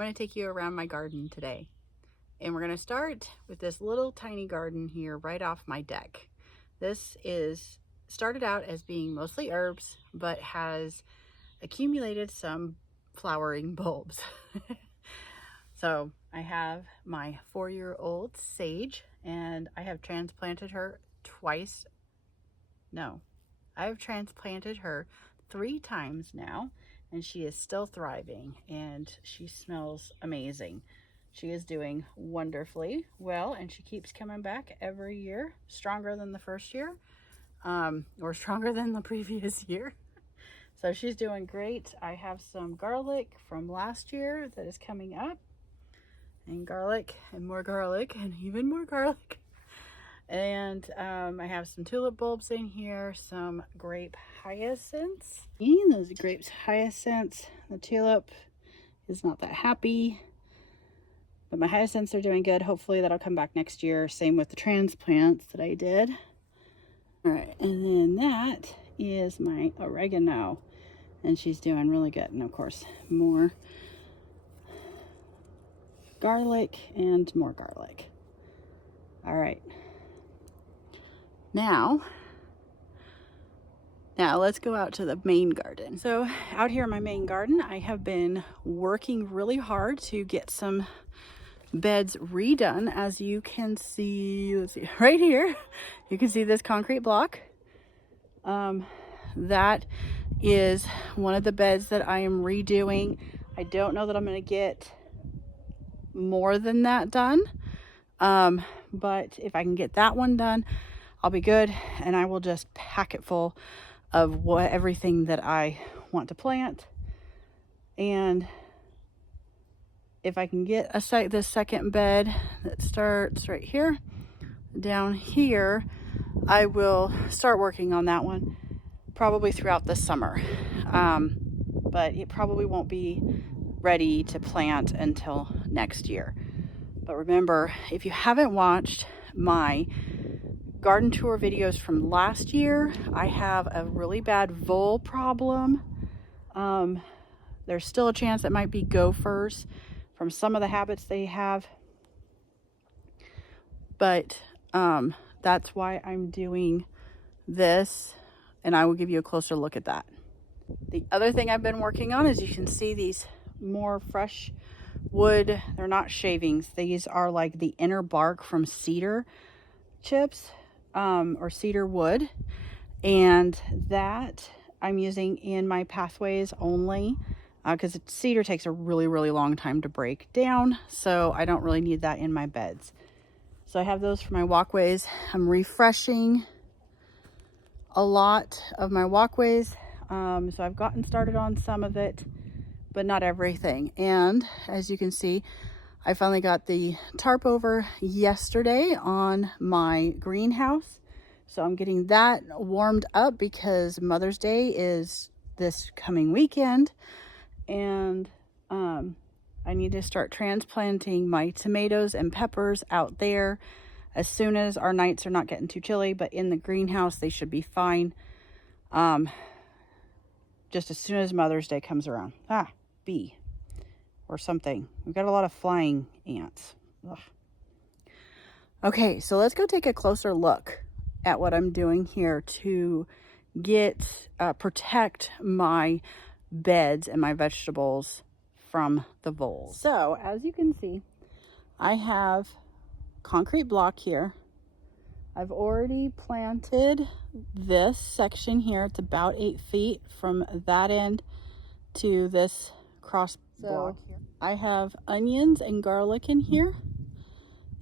I'm going to take you around my garden today. And we're going to start with this little tiny garden here right off my deck. This is started out as being mostly herbs, but has accumulated some flowering bulbs. So I have my 4-year-old sage, and I have transplanted her twice. No, I have transplanted her 3 times now, and she is still thriving, and she smells amazing. She is doing wonderfully well, and she keeps coming back every year, stronger than the first year, or stronger than the previous year. So she's doing great. I have some garlic from last year that is coming up, and garlic, and more garlic, and even more garlic. And I have some tulip bulbs in here, some grape hyacinths. Those grapes hyacinths. The tulip is not that happy, but my hyacinths are doing good. Hopefully that'll come back next year. Same with the transplants that I did. All right, and then that is my oregano, and she's doing really good. And of course, more garlic and more garlic. All right. Now let's go out to the main garden. So out here in my main garden, I have been working really hard to get some beds redone. As you can see, let's see, right here, you can see this concrete block. That is one of the beds that I am redoing. I don't know that I'm going to get more than that done. But if I can get that one done, I'll be good, and I will just pack it full of everything that I want to plant. And if I can get this second bed that starts right here, down here, I will start working on that one probably throughout the summer. But it probably won't be ready to plant until next year. But remember, if you haven't watched my garden tour videos from last year, I have a really bad vole problem. There's still a chance it might be gophers from some of the habits they have, but that's why I'm doing this, and I will give you a closer look at that. The other thing I've been working on is, you can see these more fresh wood. They're not shavings. These are like the inner bark from cedar chips, or cedar wood, and that I'm using in my pathways only, because cedar takes a really long time to break down, so I don't really need that in my beds. So I have those for my walkways. I'm refreshing a lot of my walkways, so I've gotten started on some of it, but not everything. And as you can see, I finally got the tarp over yesterday on my greenhouse. So I'm getting that warmed up because Mother's Day is this coming weekend. And I need to start transplanting my tomatoes and peppers out there as soon as our nights are not getting too chilly. But in the greenhouse, they should be fine. Just as soon as Mother's Day comes around. Bee. Or something. We've got a lot of flying ants. Ugh. Okay, so let's go take a closer look at what I'm doing here to protect my beds and my vegetables from the voles. So as you can see, I have concrete block here. I've already planted this section here. It's about 8 feet from that end to this cross block here. I have onions and garlic in here,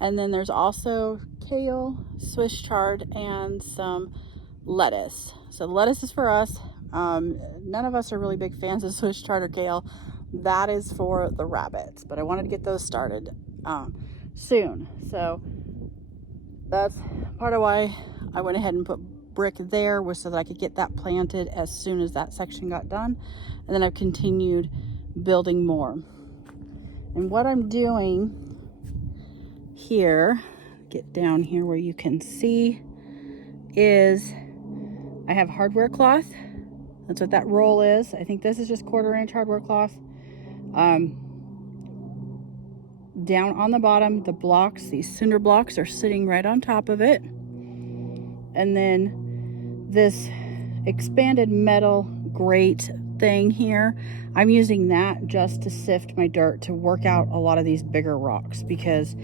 and then there's also kale, Swiss chard, and some lettuce. So the lettuce is for us. None of us are really big fans of Swiss chard or kale. That is for the rabbits, but I wanted to get those started soon. So that's part of why I went ahead and put brick there, was so that I could get that planted as soon as that section got done. And then I've continued building more. And what I'm doing here, get down here where you can see, is I have hardware cloth. That's what that roll is. I think this is just 1/4 inch hardware cloth. down on the bottom, the blocks, these cinder blocks are sitting right on top of it. And then this expanded metal grate thing here, I'm using that just to sift my dirt to work out a lot of these bigger rocks, because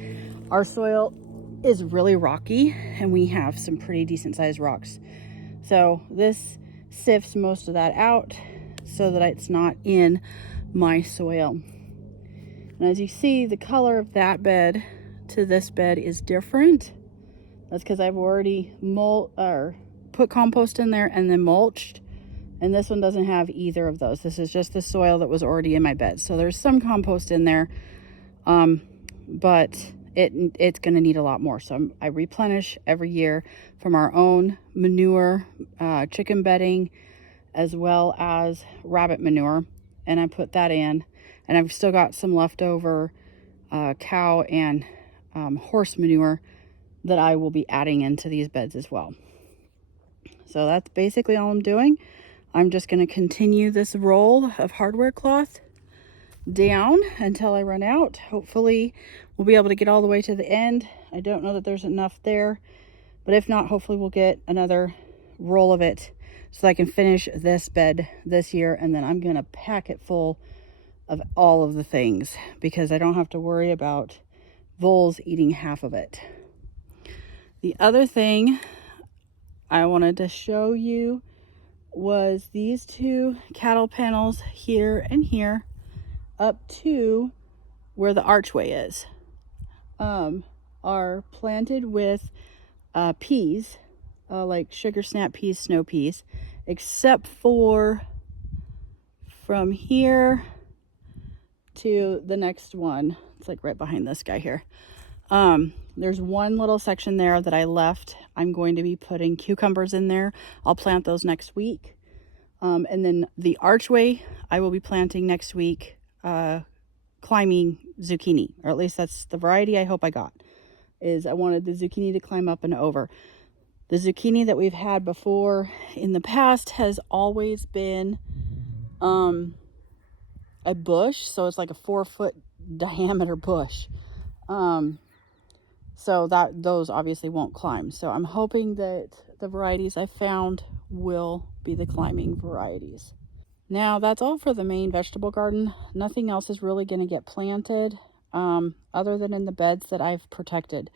our soil is really rocky and we have some pretty decent sized rocks. So this sifts most of that out so that it's not in my soil. And as you see, the color of that bed to this bed is different. That's because I've already put compost in there and then mulched. And this one doesn't have either of those. This is just the soil that was already in my bed. So there's some compost in there, but it's going to need a lot more. So I replenish every year from our own manure, chicken bedding, as well as rabbit manure. And I put that in. And I've still got some leftover cow and horse manure that I will be adding into these beds as well. So that's basically all I'm doing. I'm just going to continue this roll of hardware cloth down until I run out. Hopefully we'll be able to get all the way to the end. I don't know that there's enough there, but if not, hopefully we'll get another roll of it so that I can finish this bed this year. And then I'm going to pack it full of all of the things, because I don't have to worry about voles eating half of it. The other thing I wanted to show you was these two cattle panels here and here up to where the archway is, are planted with peas, like sugar snap peas, snow peas, except for from here to the next one. It's like right behind this guy here. There's one little section there that I left. I'm going to be putting cucumbers in there. I'll plant those next week. And then the archway, I will be planting next week, climbing zucchini, or at least that's the variety I hope I got, is I wanted the zucchini to climb up and over. The zucchini that we've had before in the past has always been a bush, so it's like a 4-foot diameter bush. So that those obviously won't climb. So I'm hoping that the varieties I found will be the climbing varieties. Now that's all for the main vegetable garden. Nothing else is really going to get planted other than in the beds that I've protected.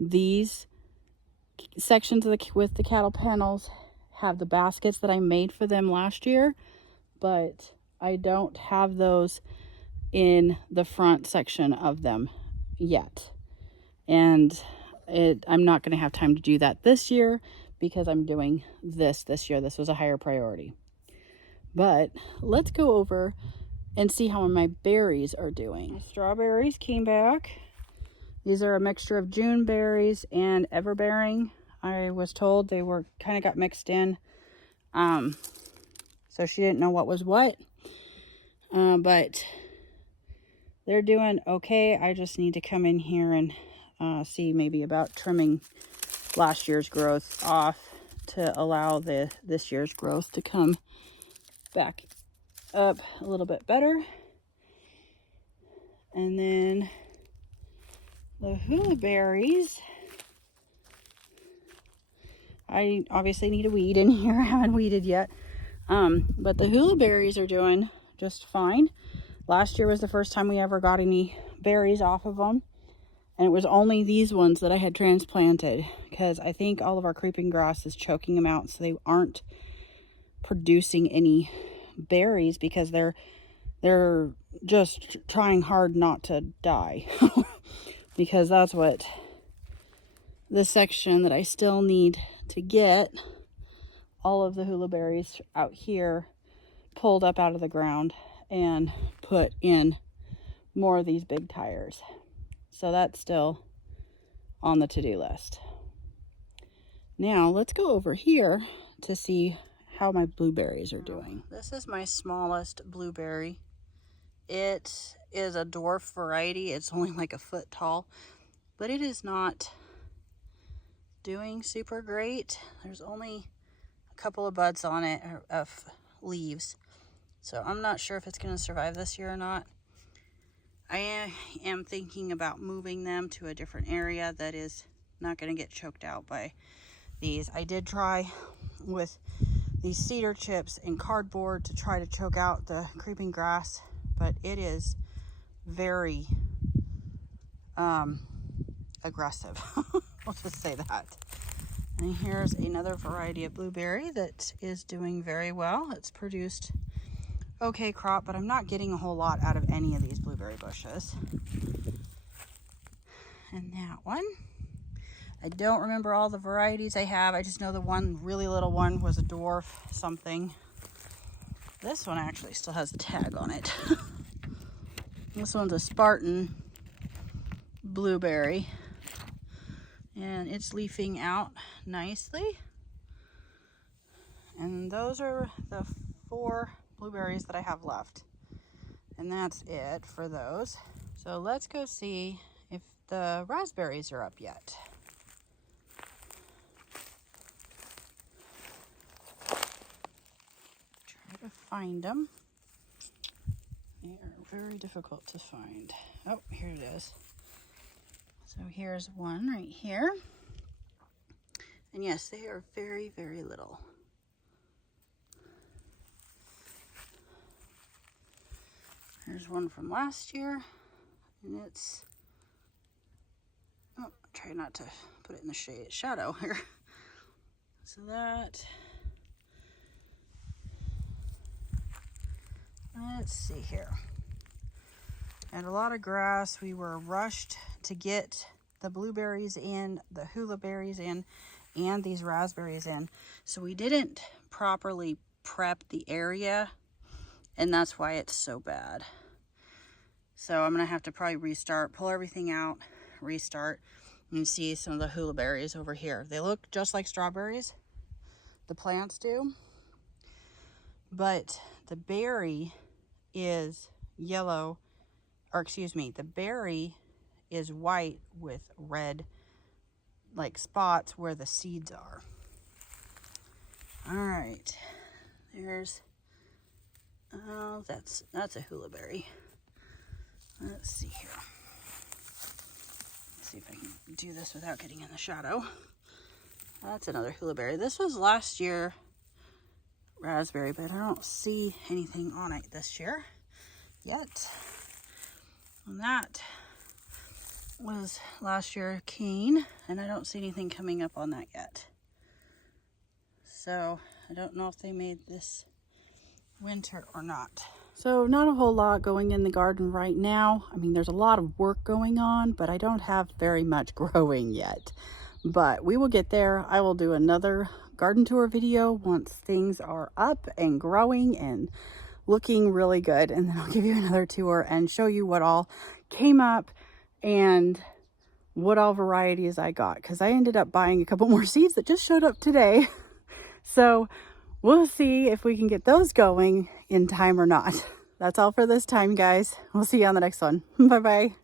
These sections of with the cattle panels have the baskets that I made for them last year, but I don't have those in the front section of them yet. And I'm not going to have time to do that this year because I'm doing this year. This was a higher priority. But let's go over and see how my berries are doing. My strawberries came back. These are a mixture of June berries and everbearing. I was told they were kind of got mixed in. So she didn't know what was what. But they're doing okay. I just need to come in here and see maybe about trimming last year's growth off to allow this year's growth to come back up a little bit better. And then the hula berries, I obviously need a weed in here. I haven't weeded yet. But the hula berries are doing just fine. Last year was the first time we ever got any berries off of them. And it was only these ones that I had transplanted because I think all of our creeping grass is choking them out. So they aren't producing any berries because they're just trying hard not to die. Because that's what this section that I still need to get all of the hula berries out here pulled up out of the ground and put in more of these big tires. So that's still on the to-do list. Now let's go over here to see how my blueberries are doing. This is my smallest blueberry. It is a dwarf variety. It's only like a foot tall, but it is not doing super great. There's only a couple of buds on it of leaves. So I'm not sure if it's going to survive this year or not. I am thinking about moving them to a different area that is not going to get choked out by these. I did try with these cedar chips and cardboard to try to choke out the creeping grass, but it is very aggressive. I'll just say that. And here's another variety of blueberry that is doing very well. It's produced okay crop, but I'm not getting a whole lot out of any of these blueberry bushes. And that one, I don't remember all the varieties I have. I just know the one really little one was a dwarf something. This one actually still has the tag on it. This one's a Spartan blueberry, and it's leafing out nicely. And those are the 4 blueberries that I have left, and that's it for those. So let's go see if the raspberries are up yet. Try to find them. They are very difficult to find. Oh, here it is. So here's one right here. And yes, they are very, very little. Here's one from last year, and it's, oh, try not to put it in the shadow here. So that, let's see here. And a lot of grass. We were rushed to get the blueberries in, the hula berries in, and these raspberries in. So we didn't properly prep the area, and that's why it's so bad. So I'm gonna have to probably restart, pull everything out, restart. You can see some of the hula berries over here. They look just like strawberries, the plants do, but the berry is yellow, or excuse me, the berry is white with red like spots where the seeds are. All right, there's, oh, that's a hula berry. Let's see here. Let's see if I can do this without getting in the shadow. That's another hula berry. This was last year raspberry, but I don't see anything on it this year yet. And that was last year cane, and I don't see anything coming up on that yet. So I don't know if they made this winter or not. So not a whole lot going in the garden right now. I mean, there's a lot of work going on, but I don't have very much growing yet. But we will get there. I will do another garden tour video once things are up and growing and looking really good. And then I'll give you another tour and show you what all came up and what all varieties I got, because I ended up buying a couple more seeds that just showed up today. So we'll see if we can get those going in time or not. That's all for this time, guys. We'll see you on the next one. Bye-bye.